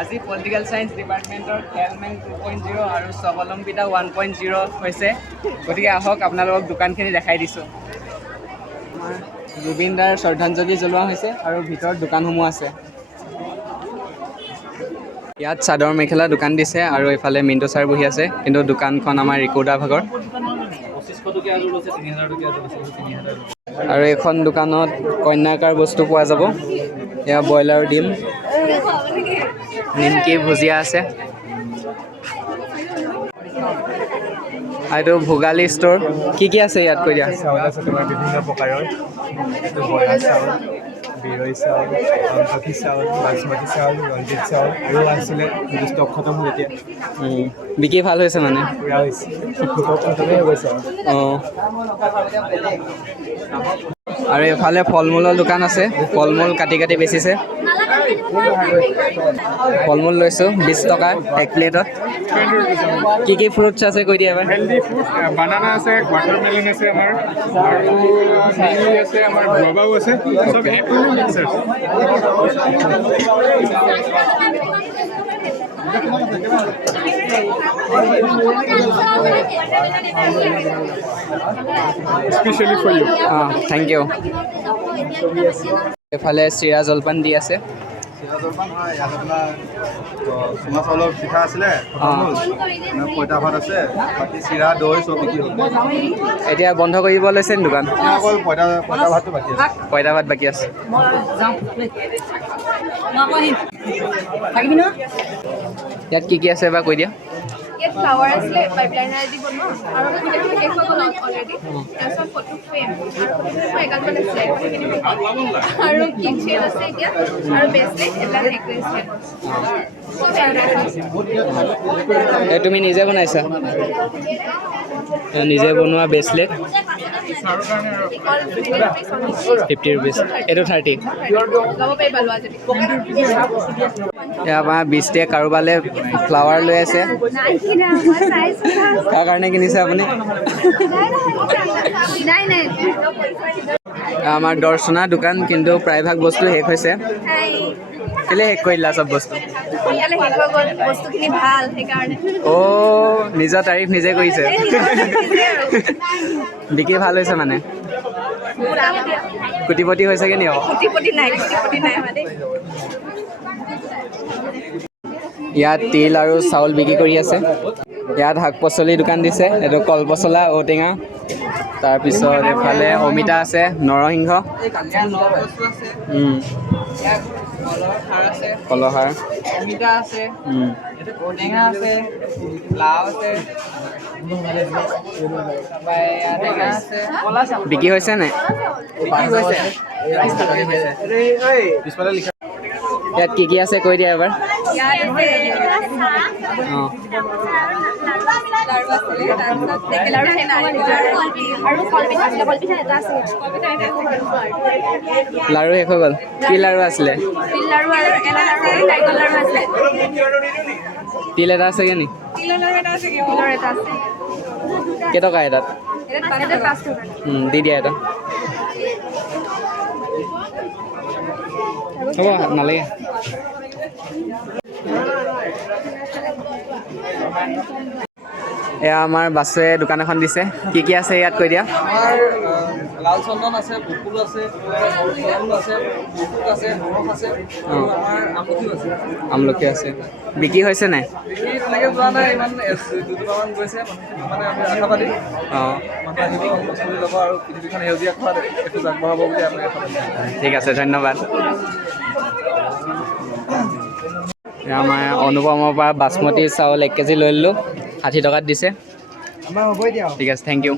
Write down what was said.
আজি political science ডিপাৰ্টমেণ্টৰ খেলমেন 2.0 আৰু স্বাৱলম্বিতা 1.0 হৈছে গতিকে আহক আপোনালোকক দোকানখিনি দেখাই দিছোঁ আমাৰ জুবিন দাৰ শ্ৰদ্ধাঞ্জলি জ্বলোৱা হৈছে আৰু ভিতৰত দোকানসমূহ আছে ইয়াত চাদৰ মেখেলা দোকান দিছে আৰু এইফালে মিণ্টু ছাৰ বহি আছে কিন্তু দোকানখন আমাৰ ৰিকোডা ভাগৰ 2500 টকীয়া আলু লৈছে 3000 টকীয়া আলু লৈছে 3000 আৰু এখন দোকানত কন্যাকাৰ বস্তু পোৱা যাব এয়া ব্ৰইলাৰ ডিম নিমকি ভুজিয়া আছে এইটো ভোগালী ষ্ট'ৰ কি আছে ইয়াত কৈ দিয়া চাউল আছে তোমাৰ বিভিন্ন প্ৰকাৰৰ বৰা চাউল বিৰৈ চাউল আমলখি চাউল বাচমতি চাউল ৰঞ্জিত চাউল আৰু আছিলে ষ্টক খতম হ'ল এতিয়া বিক্ৰী ভাল হৈছে মানে পুৰা হৈছে ষ্টক খতমেই হৈ গৈছে অঁ আৰু এফালে ফল মূলৰ দোকান আছে ফল মূল কাটি কাটি বেচিছে ফল মূল লৈছোঁ 20 টকা এক প্লেটত কি ফ্ৰুটছ আছে কৈ দিয়া এবাৰ হেল্ডি ফ্ৰুট বানানা আছে ৱাটাৰমেলন আছে আমাৰ আৰু কিৱি আছে আমাৰ গুৱাভাও আছে সব এপল মিক্স আছে specially for you thank you এফালে চিৰা জলপান দি আছে চিৰা জলপান হয় ইয়াত আপোনাৰ চুঙা চাউলৰ পিঠা আছিলে পঁইতা ভাত আছে বাকী চিৰা দৈ চব বিক্ৰী হ'ল এতিয়া বন্ধ কৰিব লৈছে নি দোকান অকল পঁইতা ভাতটো বাকী আছে পঁইতা ভাত বাকী আছে ইয়াত কি আছে এবাৰ কৈ দিয়া ইয়াত ফ্লাৱাৰ আছিলে পাইপলাইনাৰ দি বনোৱা আৰু গোটেইখিনি শেষ হৈ গ'ল অলৰেডি তাৰপিছত ফটো ফ্ৰেম আৰু একাউণ্টত আছে আৰু কিক চেইন আছে এতিয়া আৰু ব্ৰেচলেট এইবিলাক নেকলেছ এই তুমি নিজে বনাইছা নিজে বনোৱা ব্ৰেচলেট 50 rupees এইটো 30 ল'ব পাৰিবা লোৱা যদি এয়া আমাৰ 20 টকা কাৰোবালৈ ফ্লাৱাৰ লৈ আছে কাৰ কাৰণে কিনিছে আপুনি নাই নাই আমাৰ দৰ্শনা দোকান কিন্তু প্ৰায়ভাগ বস্তু শেষ হৈছে কেলে শেষ কৰি দিলা চব বস্তু ইয়ালে শেষ হৈ গ'ল বস্তুখিনি ভাল সেইকাৰণে নিজৰ তাৰিফ নিজে কৰিছে বিক্ৰী ভাল হৈছে মানে কোটিপতি হৈছেগৈ নি কোটিপতি নাই মানে ইয়াত তিল আৰু চাউল বিক্ৰী কৰি আছে ইয়াত শাক পাচলিৰ দোকান দিছে এইটো কল পচলা ঔটেঙা তাৰপিছত এফালে অমিতা আছে নৰসিংহ কলহাৰ অমিতা আছে ঔটেঙা আছে লাও আছে বিক্ৰী হৈছে নাই ইয়াত কি আছে কৈ দিয়া এবাৰ লাৰু শেষ হৈ গ'ল কি লাৰু আছিলে তিল এটা আছেগৈ নি কেইটকা এটাত দি দিয়া এটা হ'ব নালাগে এয়া আমাৰ বাছে দোকান এখন দিছে কি আছে ইয়াত কৈ দিয়া আমাৰ লাল চন্দন আছে বুকুল আছে ফলমূল আছে বুকুল আছে নৰস আছে আৰু আমাৰ আমলখিও আছে আমলখি আছে বিক্ৰী হৈছে নাই বিক্ৰী তেনেকৈ যোৱা নাই ইমান দুজনমান গৈছে মানে আমি আশাবাদী মানুহ আহিব বস্তু ল'ব আৰু পৃথিৱীখন সেউজীয়া খোৱাত একটু আগবঢ়াব বুলি আমি আশাবাদী ঠিক আছে ধন্যবাদ আমাৰ অনুপমৰ পৰা বাচমতি চাউল 1 কেজি লৈ ল'লোঁ 60 টকাত দিছে আমাৰ হ'বই দিয়া ঠিক আছে থেংক ইউ